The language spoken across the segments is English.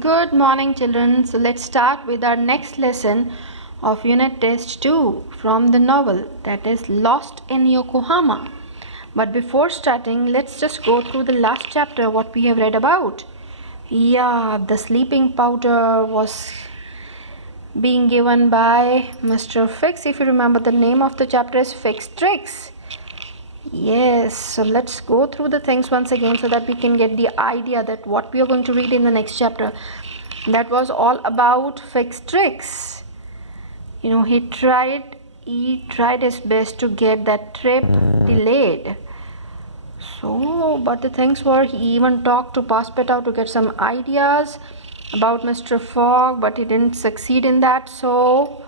Good morning, children. So let's start with our next lesson of Unit Test 2 from the novel that is Lost in Yokohama. But before starting, let's just go through the last chapter what we have read about. Yeah, the sleeping powder was being given by Mr. Fix. If you remember, the name of the chapter is Fix Tricks. Yes, so let's go through the things once again so that we can get the idea that what we are going to read in the next chapter. That was all about Fix Tricks. You know, he tried his best to get that trip delayed. So, but the things were, he even talked to Passepartout to get some ideas about Mr. Fogg, but he didn't succeed in that. So,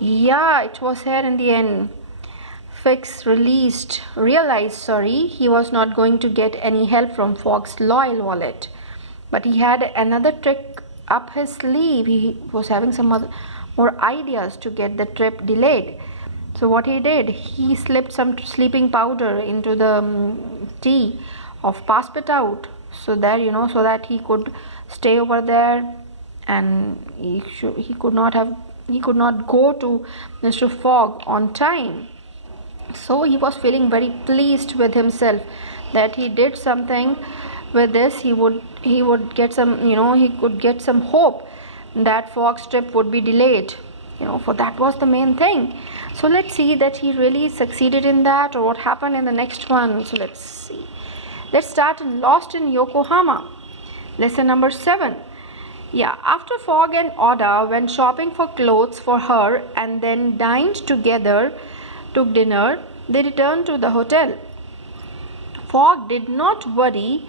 yeah, it was here in the end. Fix realized he was not going to get any help from Fogg's loyal wallet. But he had another trick up his sleeve. He was having some more ideas to get the trip delayed. So what he did, he slipped some sleeping powder into the tea of Passepartout, so that he could stay over there, and he could not go to Mr. Fogg on time. So he was feeling very pleased with himself that he did something with this. He would get some, he could get some hope that Fogg's trip would be delayed, for that was the main thing. So let's see that he really succeeded in that, or what happened in the next one. So let's see. Let's start in Lost in Yokohama, lesson number 7. Yeah, after Fogg and Oda went shopping for clothes for her and then dined together, took dinner, they returned to the hotel. Fogg did not worry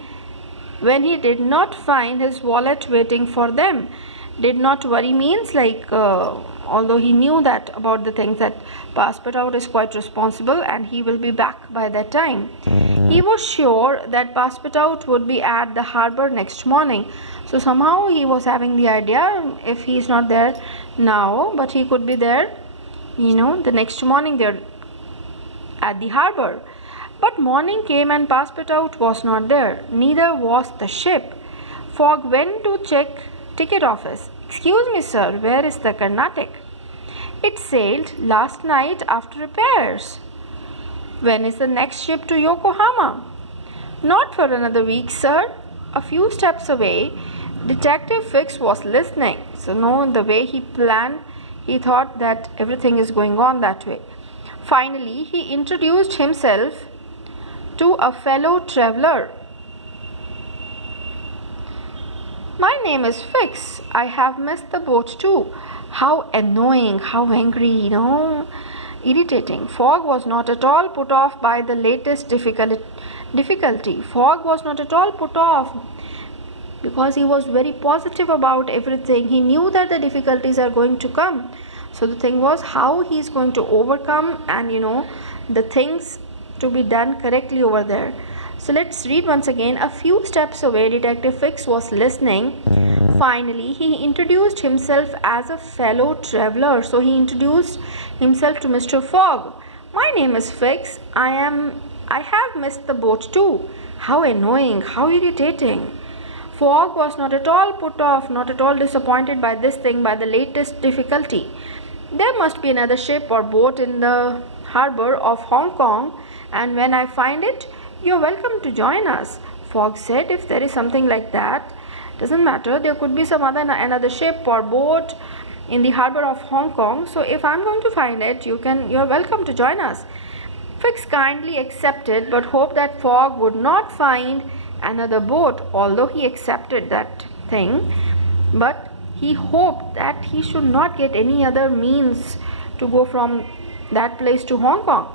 when he did not find his wallet waiting for them. Did not worry means although he knew that about the things that Passepartout is quite responsible and he will be back by that time. He was sure that Passepartout would be at the harbor next morning. So somehow he was having the idea, if he is not there now, but he could be there, the next morning there at the harbor. But morning came and Passepartout was not there. Neither was the ship. Fogg went to check ticket office. Excuse me, sir, where is the Carnatic? It sailed last night after repairs. When is the next ship to Yokohama? Not for another week, sir. A few steps away, Detective Fix was listening. So the way he planned, he thought that everything is going on that way. Finally, he introduced himself to a fellow traveler. My name is Fix. I have missed the boat too. How annoying, how angry, irritating. Fogg was not at all put off by the latest difficulty. Fogg was not at all put off because he was very positive about everything. He knew that the difficulties are going to come. So the thing was how he is going to overcome and the things to be done correctly over there. So let's read once again. A few steps away, Detective Fix was listening. Finally, he introduced himself as a fellow traveler. So he introduced himself to Mr. Fogg. My name is Fix. I have missed the boat too. How annoying, how irritating. Fogg was not at all put off, not at all disappointed by this thing, by the latest difficulty. There must be another ship or boat in the harbor of Hong Kong, and when I find it, you're welcome to join us. Fogg said, if there is something like that, doesn't matter, there could be another ship or boat in the harbor of Hong Kong. So if I'm going to find it, you're welcome to join us. Fix kindly accepted, but hoped that Fogg would not find another boat, although he accepted that thing, but he hoped that he should not get any other means to go from that place to Hong Kong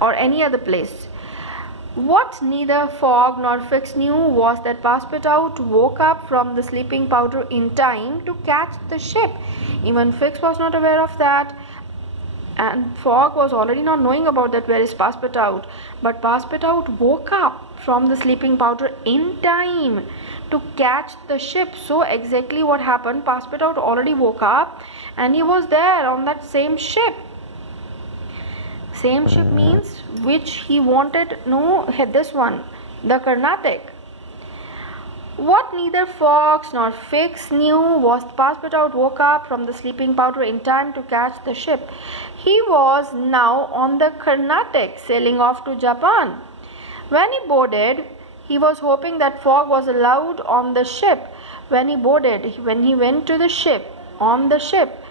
or any other place. What neither Fogg nor Fix knew was that Passepartout woke up from the sleeping powder in time to catch the ship. Even Fix was not aware of that, and Fogg was already not knowing about that where is Passepartout. But Passepartout woke up from the sleeping powder in time to catch the ship. So exactly what happened, Passepartout already woke up and he was there on that same ship. Same ship means which he wanted, this one, the Carnatic. What neither Fox nor Fix knew was Passepartout woke up from the sleeping powder in time to catch the ship. He was now on the Carnatic, sailing off to Japan. When he boarded, he was hoping that Fogg was allowed on the ship. When he went to the ship, on the ship,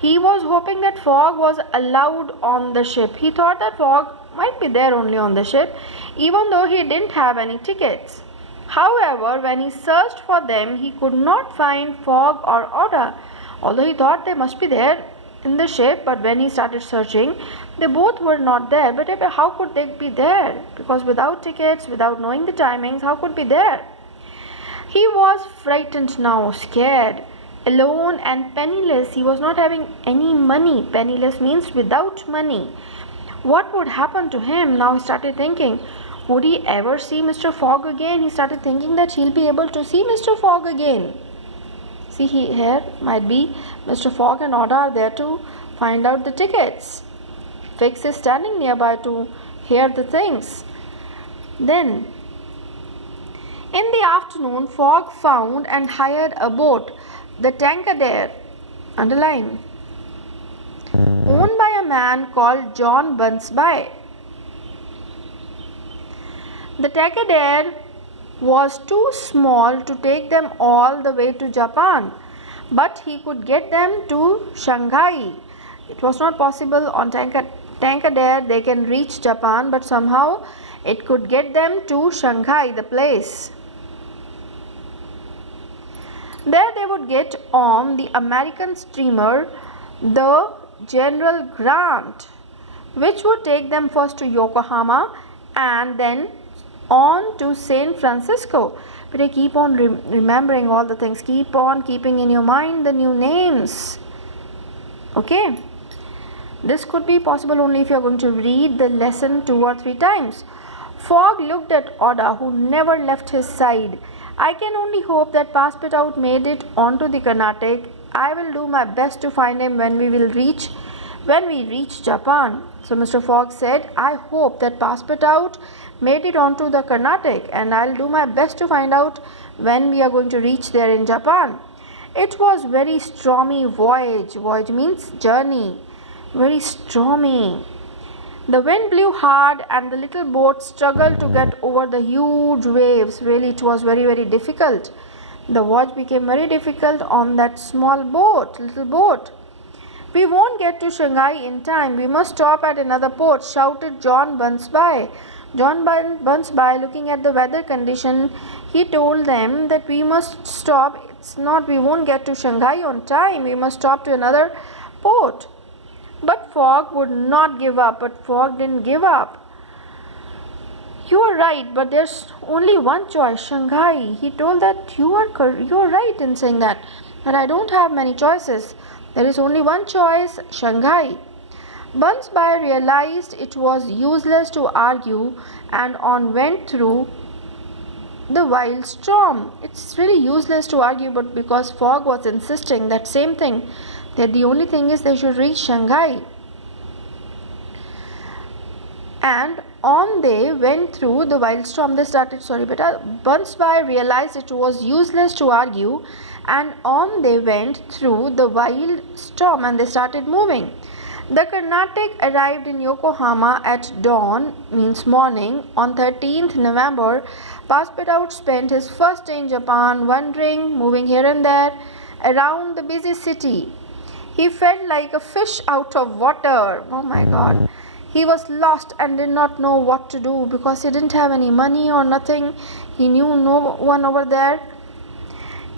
he was hoping that Fogg was allowed on the ship. He thought that Fogg might be there only on the ship, even though he didn't have any tickets. However, when he searched for them, he could not find Fogg or Oda. Although he thought they must be there in the ship, but when he started searching, they both were not there. But how could they be there? Because without tickets, without knowing the timings, how could be there? He was frightened now, scared, alone and penniless. He was not having any money. Penniless means without money. What would happen to him? Now he started thinking, would he ever see Mr. Fogg again? He started thinking that he'll be able to see Mr. Fogg again. See, here might be Mr. Fogg and Oda are there to find out the tickets. Fix is standing nearby to hear the things. Then, in the afternoon, Fogg found and hired a boat, the Tankadere, underline, owned by a man called John Bunsby. The Tankadere was too small to take them all the way to Japan, but he could get them to Shanghai. It was not possible on Tankadere they can reach Japan, but somehow it could get them to Shanghai, the place. There they would get on the American steamer, the General Grant, which would take them first to Yokohama and then on to San Francisco. But I keep on remembering all the things. Keep on keeping in your mind the new names. Okay. This could be possible only if you are going to read the lesson 2 or 3 times. Fogg looked at Oda, who never left his side. I can only hope that Passepartout made it onto the Carnatic. I will do my best to find him when we reach Japan. So Mr. Fogg said, I hope that Passepartout made it onto the Carnatic, and I'll do my best to find out when we are going to reach there in Japan. It was very stormy voyage. Voyage means journey. Very stormy. The wind blew hard and the little boat struggled to get over the huge waves. Really, it was very, very difficult. The voyage became very difficult on that small boat, little boat. We won't get to Shanghai in time. We must stop at another port, shouted John Bunsby. John Bunsby, looking at the weather condition, he told them that we must stop. We won't get to Shanghai on time. We must stop to another port. But Fogg would not give up. But Fogg didn't give up. You are right, but there's only one choice, Shanghai. He told that you are right in saying that. But I don't have many choices. There is only one choice, Shanghai. Bunsby realized it was useless to argue and on went through the wild storm. It's really useless to argue, but because Fogg was insisting that same thing, that the only thing is they should reach Shanghai. And on they went through the wild storm. Bunsby realized it was useless to argue, and on they went through the wild storm and they started moving. The Carnatic arrived in Yokohama at dawn, means morning, on 13th November. Passepartout spent his first day in Japan, wandering, moving here and there around the busy city. He felt like a fish out of water. Oh my God. He was lost and did not know what to do because he didn't have any money or nothing. He knew no one over there.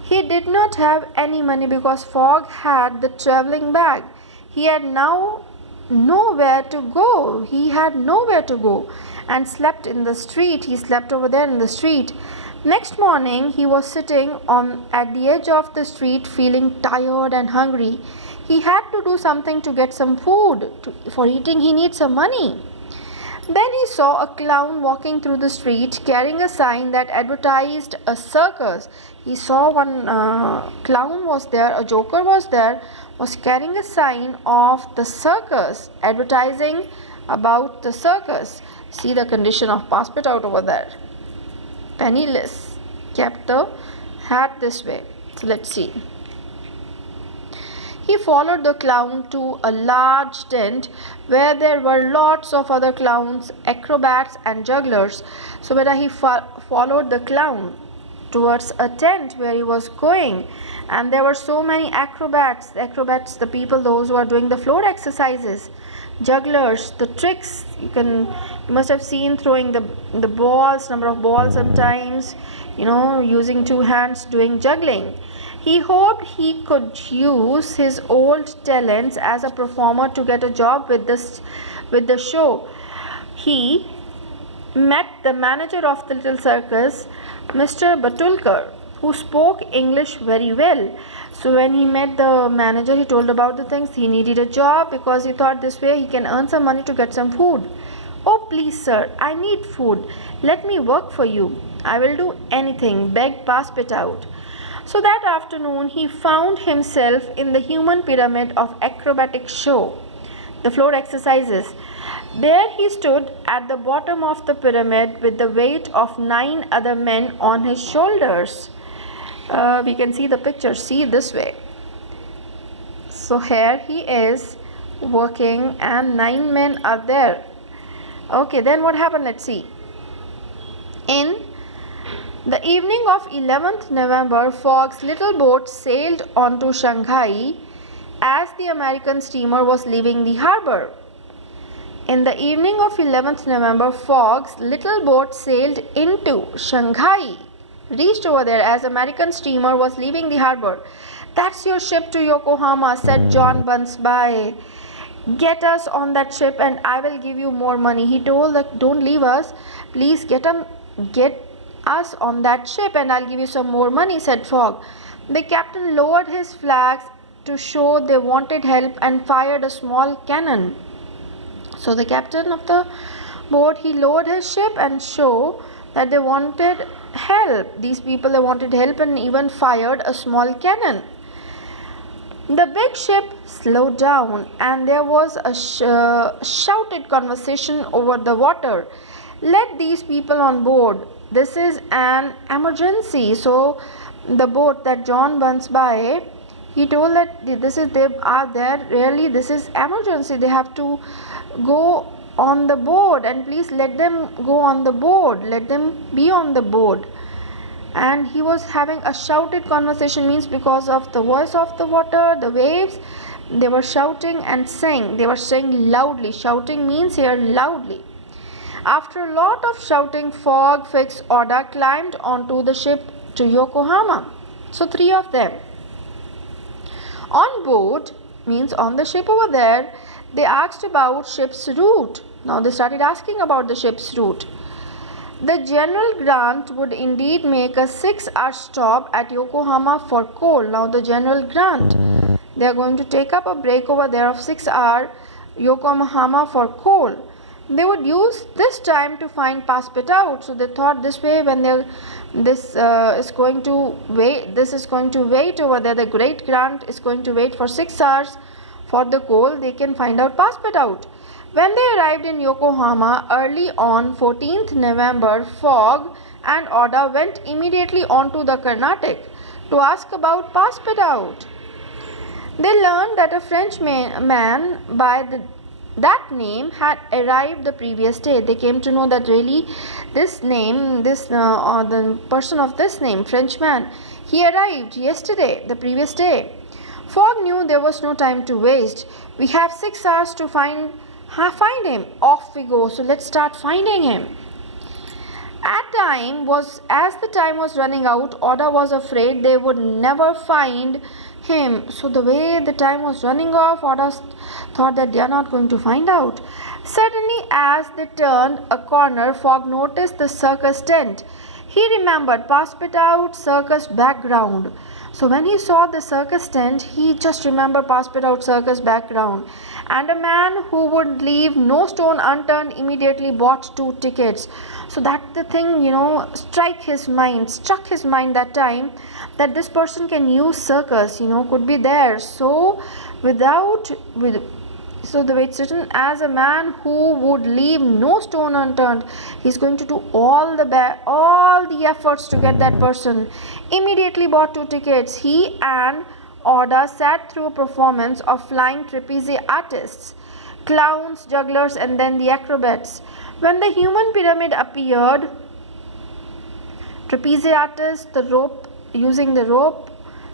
He did not have any money because Fogg had the traveling bag. He had now nowhere to go. He had nowhere to go and slept in the street. He slept over there in the street. Next morning, he was sitting at the edge of the street feeling tired and hungry. He had to do something to get some food. For eating, he needs some money. Then he saw a clown walking through the street carrying a sign that advertised a circus. He saw one clown was there, a joker was there, was carrying a sign of the circus, advertising about the circus. See the condition of Passepartout over there. Penniless. kept the hat this way. So let's see. He followed the clown to a large tent where there were lots of other clowns, acrobats and jugglers. So beta, he followed the clown towards a tent where he was going, and there were so many acrobats, the people, those who are doing the floor exercises, jugglers, the tricks. You must have seen throwing the balls, number of balls sometimes, using two hands, doing juggling. He hoped he could use his old talents as a performer to get a job with the show. He met the manager of the little circus, Mr. Batulkar, who spoke English very well. So when he met the manager, he told about the things. He needed a job because he thought this way he can earn some money to get some food. "Oh, please, sir, I need food. Let me work for you. I will do anything," begged Passepartout. So that afternoon he found himself in the human pyramid of acrobatic show, the floor exercises. There he stood at the bottom of the pyramid with the weight of 9 other men on his shoulders. We can see the picture, see this way. So here he is working and 9 men are there. Okay, then what happened? Let's see. In the evening of 11th November, Fogg's little boat sailed onto Shanghai as the American steamer was leaving the harbor. In the evening of 11th November, Fogg's little boat sailed into Shanghai, reached over there as American steamer was leaving the harbor. "That's your ship to Yokohama," said John Bunsby. "Get us on that ship and I will give you more money." He told that, "Don't leave us, please get us on that ship and I'll give you some more money," said Fogg. The captain lowered his flags to show they wanted help and fired a small cannon. So the captain of the boat, he lowered his ship and show that they wanted help. These people, they wanted help and even fired a small cannon. The big ship slowed down and there was a shouted conversation over the water. "Let these people on board. This is an emergency." So the boat that John Bunsby, he told that they are there, really this is emergency, they have to go on the board and please let them go on the board, let them be on the board. And he was having a shouted conversation, means because of the voice of the water, the waves, they were shouting and saying, they were saying loudly. Shouting means here loudly. After a lot of shouting, Fogg, Fix, Oda climbed onto the ship to Yokohama. So 3 of them. On board, means on the ship over there, they asked about ship's route. Now they started asking about the ship's route. The General Grant would indeed make a 6-hour stop at Yokohama for coal. Now the General Grant, they are going to take up a break over there of 6-hour Yokohama for coal. They would use this time to find Passepartout. So they thought this way, when this is going to wait over there, the Great Grant is going to wait for 6 hours for the coal, they can find out Passepartout. When they arrived in Yokohama early on 14th November, Fogg and Oda went immediately on to the Carnatic to ask about Passepartout. They learned that a French man by that name had arrived the previous day. They came to know that really this name, the person of this name, Frenchman, he arrived yesterday, the previous day. Fogg knew there was no time to waste. "We have 6 hours to find him. Off we go. So let's start finding him." As the time was running out, Oda was afraid they would never find him. So the way the time was running off, Oda thought that they are not going to find out. Suddenly, as they turned a corner, Fogg noticed the circus tent. He remembered Passepartout's circus background. So when he saw the circus tent, he just remembered Passepartout's circus background. And a man who would leave no stone unturned immediately bought 2 tickets. So that the thing, struck his mind that time, that this person can use circus, could be there. So So the way it's written, as a man who would leave no stone unturned, he's going to do all the efforts to get that person. Immediately bought 2 tickets. He and Oda sat through a performance of flying trapeze artists, clowns, jugglers, and then the acrobats. When the human pyramid appeared, trapeze artists, using the rope,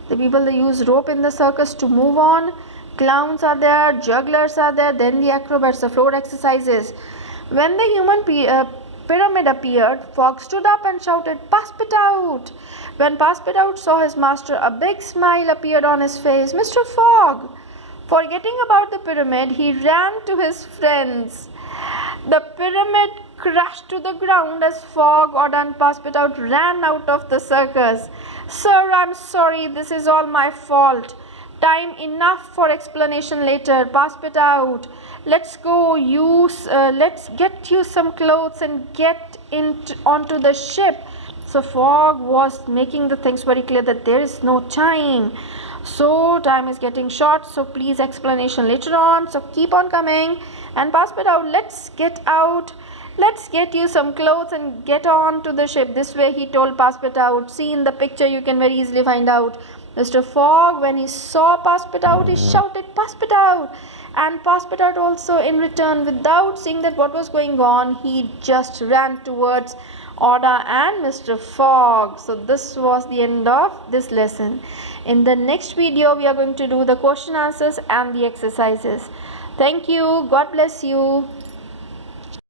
the people they use rope in the circus to move on. Clowns are there, jugglers are there, then the acrobats, the floor exercises. When the human pyramid appeared, Fogg stood up and shouted, "Passepartout!" When Passepartout saw his master, a big smile appeared on his face. "Mr. Fogg!" Forgetting about the pyramid, he ran to his friends. The pyramid crashed to the ground as Fogg, Oda, and Passepartout ran out of the circus. "Sir, I'm sorry, this is all my fault. Time enough for explanation later. Passepartout, let's go. Let's get you some clothes and get onto the ship." So Fogg was making the things very clear that there is no time. So time is getting short, so please explanation later on. So keep on coming. And Passepartout, let's get out. Let's get you some clothes and get on to the ship. This way he told Passepartout. See in the picture, you can very easily find out. Mr. Fogg, when he saw Passepartout, he shouted, "Passepartout!" And Passepartout also in return, without seeing that what was going on, he just ran towards Oda and Mr. Fogg. So this was the end of this lesson. In the next video, we are going to do the question answers and the exercises. Thank you. God bless you.